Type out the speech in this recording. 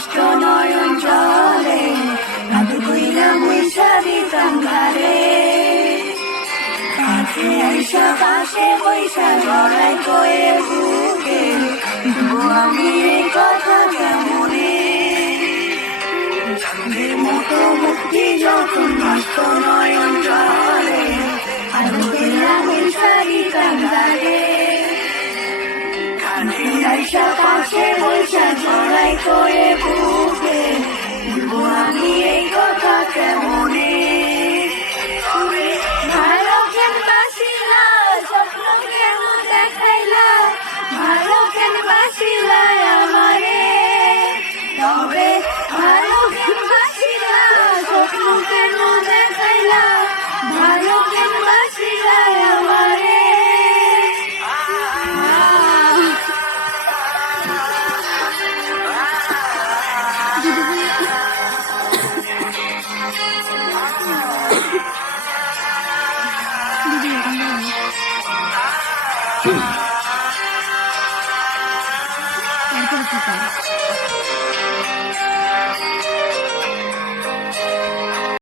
নষ্ট নয়ন জলে আধু কইরা মুইসা দিতাম গালে কাছে আইসা পাশে বইসা জড়াই কয়ে বুকে আমি এই কথা কেমনে চাঁদের মতো মুক্তি যখন নষ্ট নয়ন জলে আধু কইরা মুইসা দিতাম গালে আইসা পাশে বৈশা জড়াই করে বুকে আমি এই কথা কেমনে ভালো কেন বাসিলা স্বপ্ন কেন দেখাইলা ভালো কেন বাসিলা আমারে তবে ভালো কেন বাসিলা স্বপ্ন কেন দেখাইলা ভালো কেন বাসিলা আমারে তারপরে কি